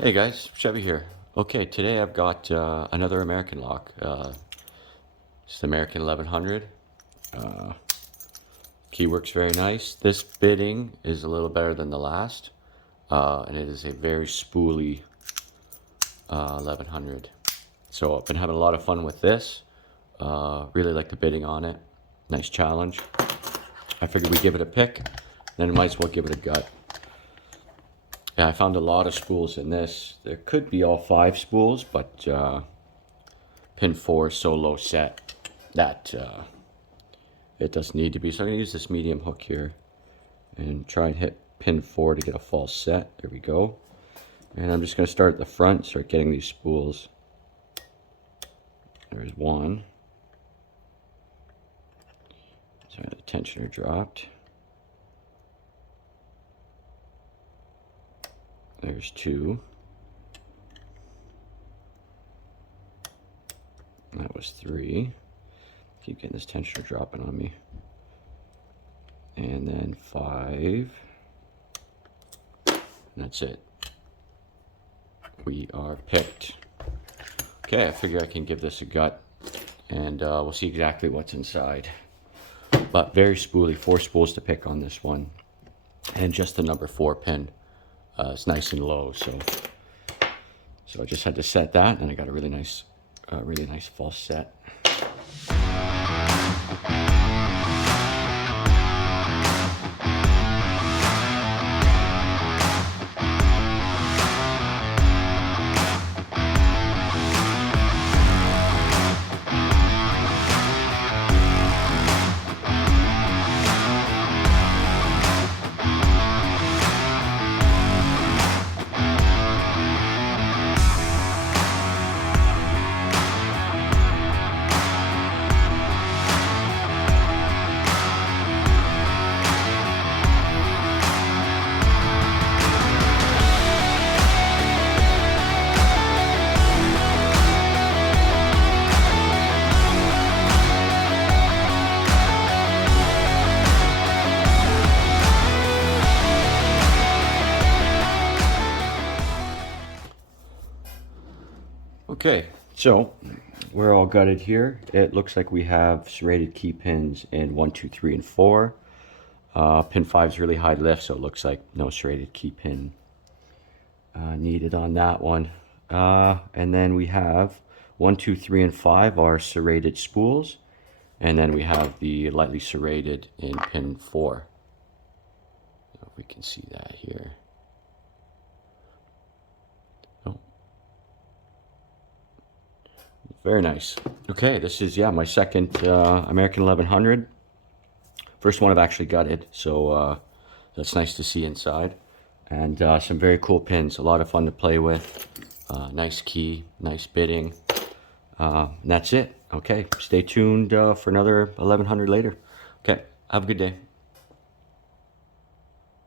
Hey guys, Chevy here. Okay, today I've got another American lock. It's the American 1100. Key works very nice. This bitting is a little better than the last, and it is a very spooly 1100. So I've been having a lot of fun with this. Really like the bitting on it. Nice challenge. I figured we'd give it a pick, then might as well give it a gut. Yeah, I found a lot of spools in this. There could be all 5 spools, but pin 4 is so low set that it doesn't need to be. So I'm going to use this medium hook here and try and hit pin 4 to get a false set. There we go. And I'm just going to start at the front, start getting these spools. There's one. Sorry, the tensioner dropped. There's 2. That was 3. Keep getting this tensioner dropping on me. And then 5. And that's it. We are picked. Okay, I figure I can give this a gut, and we'll see exactly what's inside. But very spooly, 4 spools to pick on this one, and just the number 4 pin. It's nice and low, so I just had to set that, and I got a really nice false set. Okay, so we're all gutted here. It looks like we have serrated key pins in 1, 2, 3, and 4. Pin 5 is really high lift, so it looks like no serrated key pin needed on that one. And then we have 1, 2, 3, and 5 are serrated spools, and then we have the lightly serrated in pin 4. If we can see that here. Very nice. Okay, this is, my second American 1100. First one I've actually gutted, so that's nice to see inside. And some very cool pins, a lot of fun to play with. Nice key, nice bitting. And that's it. Okay, stay tuned for another 1100 later. Okay, have a good day.